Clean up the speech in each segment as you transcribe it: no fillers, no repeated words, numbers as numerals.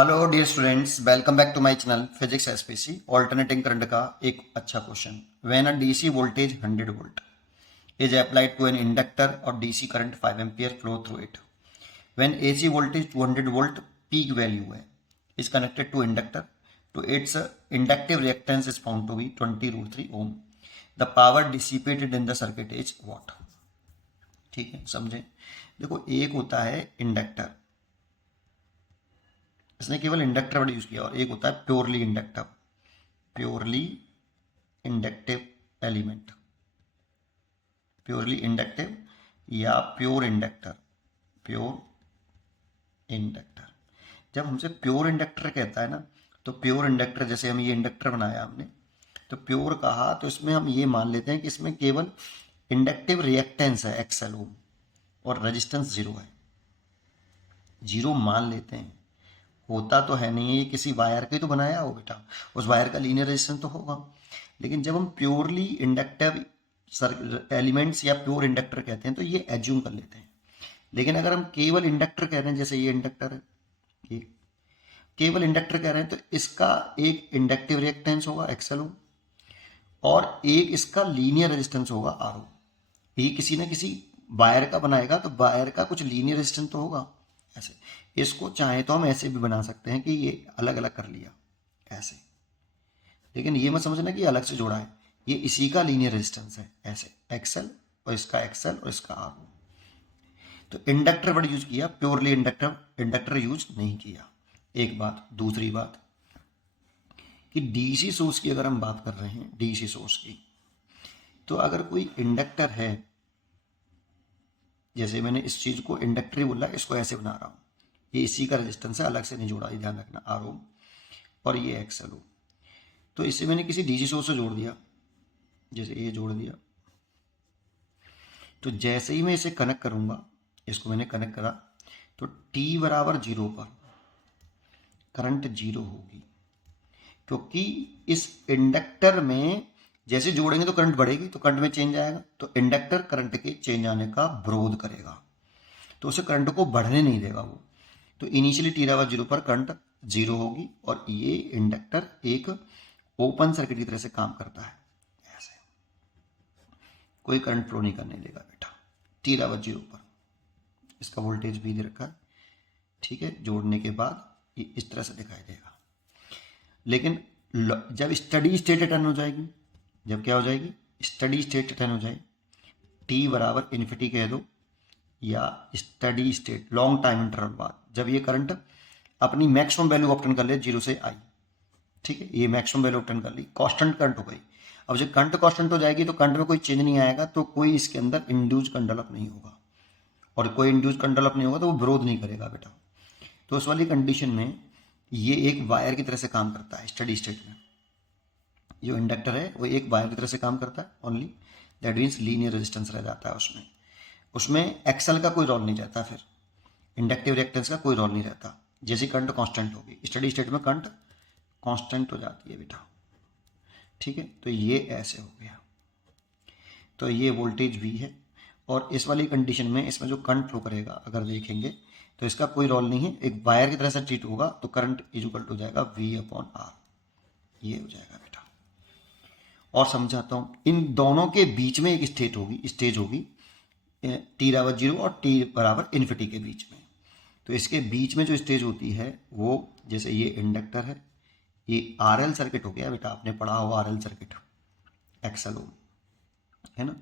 Hello dear students, welcome back to my channel physics SPC. Alternating current का एक अच्छा question. When a DC voltage 100 volt is applied to an inductor or DC current 5 ampere flow through it. When AC voltage 200 volt peak value है is connected to inductor to its inductive reactance is found to be 20 root 3 ohm. The power dissipated in the circuit is what? ठीक है, समझे। देखो, एक होता है inductor, इसने केवल इंडक्टर वर्ड यूज किया, और एक होता है purely inductive element, purely inductive या प्योर इंडक्टर। जब हमसे प्योर इंडक्टर कहता है ना, तो प्योर इंडक्टर, जैसे हम ये इंडक्टर बनाया हमने, तो प्योर कहा तो इसमें हम ये मान लेते हैं कि इसमें केवल इंडक्टिव रिएक्टेंस है एक्सएल ओम और रेजिस्टेंस जीरो है। जीरो मान लेते हैं, होता तो है नहीं, ये किसी वायर के तो बनाया हो बेटा, उस वायर का लीनियर रेजिस्टेंस तो होगा। लेकिन जब हम प्योरली इंडक्टिव एलिमेंट्स या प्योर इंडक्टर कहते हैं तो ये एज्यूम कर लेते हैं। लेकिन अगर हम केवल इंडक्टर कह रहे हैं, जैसे ये इंडक्टर है, ये केवल इंडक्टर कह रहे हैं, तो इसका एक इंडक्टिव रिएक्टेंस होगा एक्सएल और एक इसका लीनियर रेजिस्टेंस होगा आर। ये किसी ना किसी वायर का बनाएगा, तो वायर का कुछ लीनियर रेजिस्टेंस तो होगा। ऐसे इसको चाहे तो हम ऐसे भी बना सकते हैं कि ये अलग अलग कर लिया ऐसे, लेकिन ये मत समझना कि अलग से जोड़ा है, ये इसी का लीनियर रेजिस्टेंस है ऐसे, एक्सएल और इसका एक्सएल और इसका आर। तो इंडक्टर वर्ड यूज किया, प्योरली इंडक्टर यूज नहीं किया। एक बात। दूसरी बात कि डीसी सोर्स की अगर हम बात कर रहे हैं, डीसी सोर्स की, तो अगर कोई इंडक्टर है, जैसे मैंने इस चीज को इंडक्टर ही बोला, इसको ऐसे बना रहा हूं, ये इसी का रेजिस्टेंस है, अलग से नहीं जोड़ा, ये ध्यान रखना, आर ओम और ये एक्सएल ओम। तो इसे मैंने किसी डीसी सोर्स से जोड़ दिया, जैसे ये जोड़ दिया, तो जैसे ही मैं इसे कनेक्ट करूंगा, इसको मैंने कनेक्ट करा, तो t बराबर जीरो पर करंट जीरो होगी, क्योंकि इस इंडक्टर में जैसे जोड़ेंगे तो करंट बढ़ेगी, तो करंट में चेंज आएगा, तो इंडक्टर करंट के चेंज आने का विरोध करेगा, तो उसे करंट को बढ़ने नहीं देगा वो। तो इनिशियली टी बराबर जीरो पर करंट जीरो होगी, और ये इंडक्टर एक ओपन सर्किट की तरह से काम करता है, ऐसे कोई करंट फ्लो नहीं करने देगा बेटा। टी बराबर जीरो पर इसका वोल्टेज भी दे रखा है, ठीक है। जोड़ने के बाद ये इस तरह से दिखाई देगा। लेकिन जब स्टडी स्टेट अटर्न हो जाएगी, जब क्या हो जाएगी, स्टडी स्टेट अटर्न हो जाएगी, टी बराबर इन्फिनिटी कह दो या steady state, long time interval बाद, जब ये करंट अपनी मैक्सिमम वैल्यू ऑप्टेन कर ले जीरो से आई, ठीक है, ये मैक्सिमम वैल्यू ऑप्टेन कर ली, कांस्टेंट करंट हो गई। अब जब करंट कांस्टेंट हो जाएगी तो करंट में कोई चेंज नहीं आएगा, तो कोई इसके अंदर इंड्यूस करंट डेवलप नहीं होगा, और कोई इंड्यूस करंट डेवलप नहीं होगा तो वो विरोध नहीं करेगा बेटा। तो उस वाली कंडीशन में ये एक वायर की तरह से काम करता है स्टडी स्टेट में। जो इंडक्टर है वो एक वायर की तरह से काम करता है only, that means linear resistance रह जाता है उसमें, उसमें एक्सएल का कोई रोल नहीं रहता, फिर इंडक्टिव रिएक्टेंस का कोई रोल नहीं रहता। जैसे करंट कांस्टेंट होगी, स्टडी स्टेट में करंट कांस्टेंट हो जाती है बेटा, ठीक है। तो ये ऐसे हो गया, तो ये वोल्टेज वी है, और इस वाली कंडीशन में इसमें जो करंट फ्लो करेगा अगर देखेंगे तो इसका कोई रोल नहीं है, एक वायर की तरह से ट्रीट होगा, तो करंट इज इक्वल टू हो जाएगा वी अपॉन आर, ये हो जाएगा बेटा। और समझाता हूं, इन दोनों के बीच में एक स्टेज होगी टी बराबर जीरो और टी बराबर इन्फिनिटी के बीच में। तो इसके बीच में जो स्टेज होती है वो, जैसे ये इंडक्टर है, ये आरएल सर्किट हो गया बेटा, आपने पढ़ा होगा आरएल सर्किट, एक्सएल ओम, है ना।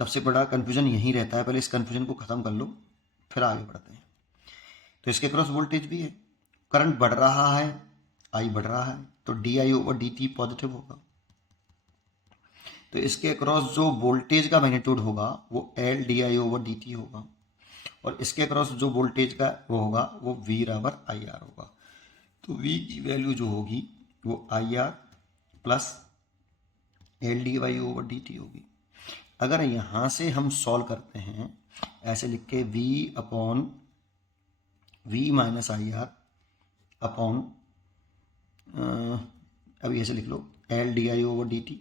सबसे बड़ा कंफ्यूजन यही रहता है, पहले इस कंफ्यूजन को खत्म कर लो फिर आगे बढ़ते हैं। तो इसके क्रॉस वोल्टेज भी है, करंट बढ़ रहा है, आई बढ़ रहा है, तो D I over D T positive होगा। तो इसके अक्रॉस जो वोल्टेज का मैग्नीट्यूड होगा वो L D I over D T होगा, और इसके अक्रॉस जो वोल्टेज का वो होगा वो वी बराबर आई आर होगा। तो वी की वैल्यू जो होगी वो I R plus L D Y over D T होगी। अगर यहाँ से हम सॉल्व करते हैं, ऐसे लिख के v upon V minus I R upon, अभी ऐसे लिख लो L D I over D T,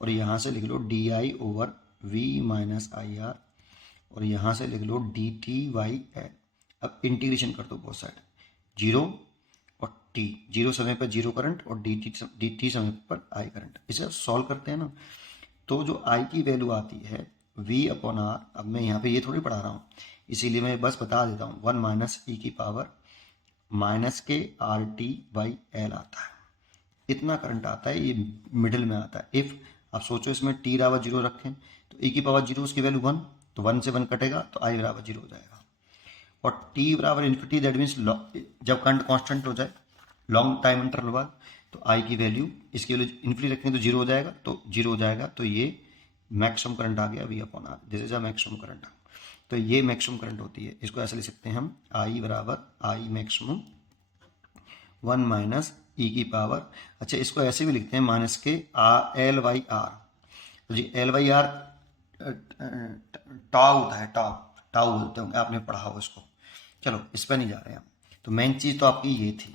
और यहाँ से लिख लो D I over V minus I R, और यहाँ से लिख लो डी टी वाई एल। अब इंटीग्रेशन कर दो बोथ साइड, जीरो और टी, जीरो समय पर जीरो करंट और डी टी समय पर आई करंट। इसे सॉल्व करते हैं ना, तो जो आई की वैल्यू आती है v अपॉन आर, अब मैं यहाँ पे ये थोड़ी पढ़ा रहा हूँ, इसीलिए मैं बस बता देता हूँ, 1 माइनस ई की पावर माइनस के आर टी बाई एल आता है। इतना करंट आता है, ये मिडिल में आता है। इफ़ आप सोचो इसमें टी बराबर जीरो रखें तो ई की पावर जीरो, उसकी वैल्यू 1, तो 1 से 1 कटेगा तो आई बराबर जीरो हो जाएगा। और टी बराबर इन्फिनिटी, दैट मीन्स जब करंट कांस्टेंट हो जाए लॉन्ग टाइम इंटरवल बाद, तो आई की वैल्यू, इसकी वैल्यू इन्फिनिटी रखेंगे तो जीरो हो जाएगा, तो जीरो हो जाएगा, तो ये मैक्सिमम करंट आ गया V upon R, this is a maximum current. तो ये मैक्सिमम करंट होती है, इसको ऐसे लिख सकते हैं हम, आई बराबर आई मैक्सिमम 1 माइनस ई की पावर, अच्छा इसको ऐसे भी लिखते हैं माइनस के एल बाई आर। तो जी एल बाई आर टाउ होता है, टाउ टाउ बोलते होंगे, आपने पढ़ा हो इसको। चलो इस पर नहीं जा रहे हैं हम। तो मेन चीज़ तो आपकी ये थी।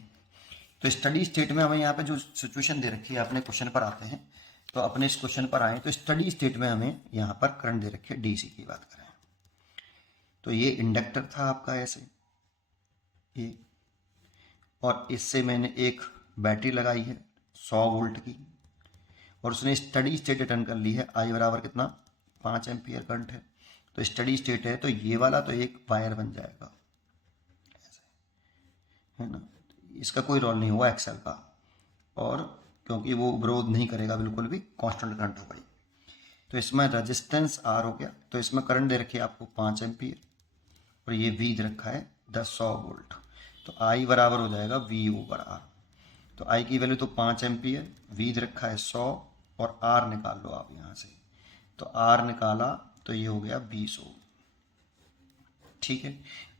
तो स्टडी स्टेट में हमें यहाँ पे जो सिचुएशन दे रखी है, अपने क्वेश्चन पर आते हैं। तो अपने इस क्वेश्चन पर आए तो स्टडी स्टेट में हमें यहाँ पर करंट दे रखी है डीसी की बात करें तो ये इंडक्टर था आपका ऐसे ये, और इससे मैंने एक बैटरी लगाई है 100 वोल्ट की, और उसने स्टडी स्टेट रिटर्न कर ली है, आई बराबर कितना 5 एम्पियर करंट है। तो स्टडी स्टेट है तो ये वाला तो एक वायर बन जाएगा ऐसे, है ना, इसका कोई रोल नहीं हुआ एक्सेल का, और क्योंकि वो विरोध नहीं करेगा बिल्कुल भी, कांस्टेंट करंट होगा। तो इसमें रेजिस्टेंस आर हो गया, तो इसमें करंट दे रखी है आपको 5 एम्पियर, और ये वी दे रखा है 100 वोल्ट। तो आई बराबर हो जाएगा वी ओवर आर। तो आई की वैल्यू तो 5 एम्पियर, वी दे रखा है 100, और आर निकाल लो आप यहाँ से। तो आर निकाला तो ये हो गया 20 ओम। ठीक है,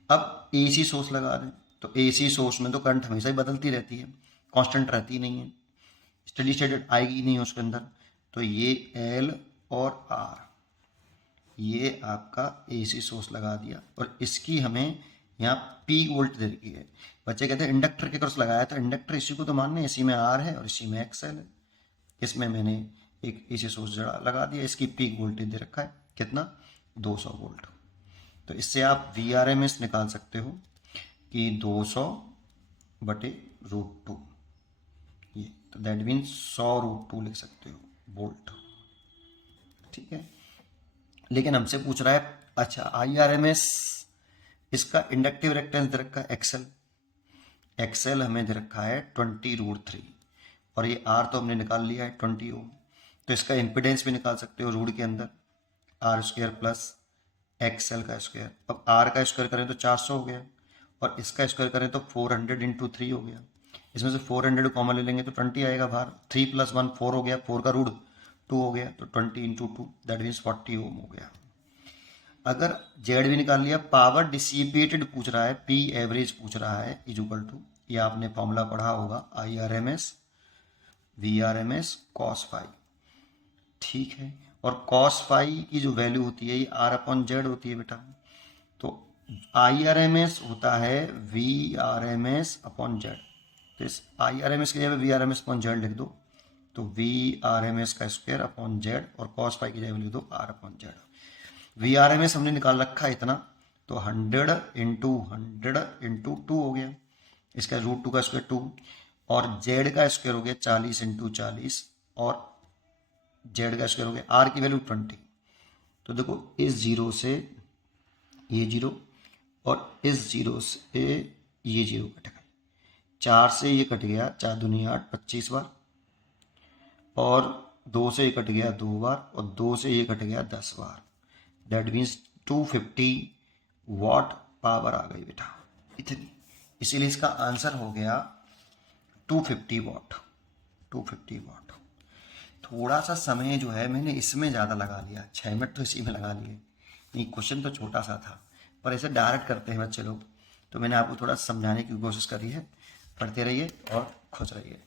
अब एसी सोर्स लगा दें। तो एसी सोर्स में तो करंट हमेशा ही बदलती रहती है, कांस्टेंट रहती नहीं है, स्टडी स्टेट आएगी नहीं उसके अंदर। तो ये एल और आर, ये आपका एसी सोर्स लगा दिया, और इसकी हमें यहाँ पीक वोल्ट दे रखी है। बच्चे कहते हैं इंडक्टर के क्रॉस लगाया, तो इंडक्टर इसी को तो मानने, इसी में आर है और इसी में एक्सएल है। इसमें मैंने एक एसी सोर्स जड़ा लगा दिया, इसकी पीक वोल्टेज दे रखा है कितना 200 वोल्ट। तो इससे आप वी आर एम एस निकाल सकते हो कि 200 बटे √2, ये तो दैट मीन्स 100√2 लिख सकते हो वोल्ट। ठीक है, लेकिन हमसे पूछ रहा है अच्छा आई आर एम एस, इसका इंडक्टिव रिएक्टेंस दे रखा है एक्सएल, एक्सएल हमें दे रखा है 20√3, और ये आर तो हमने निकाल लिया है 20 ओम। तो इसका इम्पिडेंस भी निकाल सकते हो रूट के अंदर, आर स्क्वायर प्लस एक्सएल का स्क्वायर। अब आर का स्क्वायर करें तो 400 हो गया, और इसका स्क्वायर करें तो 400 इंटू 3 हो गया। इसमें से 400 कॉमन ले लेंगे तो 20 आएगा बाहर, 3 + 1 4 हो गया, 4 का रूट 2 हो गया, तो 20 इंटू 2 दैट मीन्स 40 ओम हो गया। अगर जेड भी निकाल लिया, पावर डिसिपेटेड पूछ रहा है, पी एवरेज पूछ रहा है, इज इक्वल टू, ये आपने फॉर्मूला पढ़ा होगा, I R M S V R M S cos phi. ठीक है, और कॉस फाई की जो वैल्यू होती है ये आर अपॉन जेड होती है बेटा। तो आई आर एम एस होता है V R M S upon Z, तो इस आई आर एम एस की जगह V R M S upon Z लिख दो, तो वी आर एम एस का स्क्वायर अपॉन जेड, और कॉस फाई की जगह लिख दो R upon Z. V R M S हमने निकाल रखा है इतना, तो 100 इंटू 100 इंटू 2 हो गया, इसका √2 का स्क्वायर 2, और जेड का स्क्वायर हो गया 40 इंटू 40, और जेड का स्क्वायर हो गया, आर की वैल्यू 20। तो देखो इस जीरो से ये जीरो, और इस जीरो से ये जीरो कट गया, 4 से ये कट गया, 4 दूनी 8 25 बार, और 2 से ये कट गया 2 बार, और 2 से ये कट गया 10 बार, दैट मीन्स 250 वाट पावर आ गई बेटा इतनी। इसीलिए इसका आंसर हो गया 250 वाट, 250 वाट। थोड़ा सा समय जो है मैंने इसमें ज़्यादा लगा लिया, 6 मिनट तो इसी में लगा लिए, नहीं क्वेश्चन तो छोटा सा था, पर ऐसे डायरेक्ट करते हैं बच्चे लोग, तो मैंने आपको थोड़ा समझाने की कोशिश करी है। पढ़ते रहिए और खुश रहिए।